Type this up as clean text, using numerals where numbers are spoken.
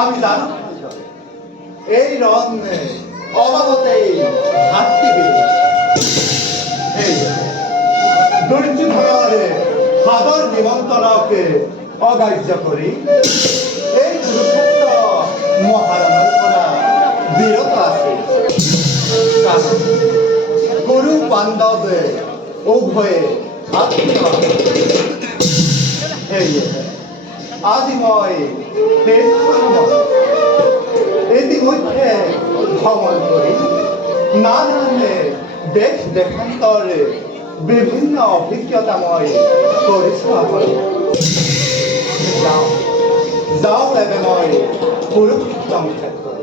আমি জানো এই রত্নে অভাবতে হাতটিকে এই দৈর্য ভাঙারে সাদর নিমন্ত্রণকে অগ্রাহ্য করি এই দুর্ভুক্ত মহারণের পৰা বিরত আছে কারণ গুরু বান্ধবে উভয়ে আত্মীয় এই আজি মই ইতিমধ্যে ভ্রমণ করি নানানে দেশ দেশান্তরে বিভিন্ন অভিজ্ঞতা মই পরিচালনা করি যাও এবে মই কুরুক্ষেত্র ক্ষেত্র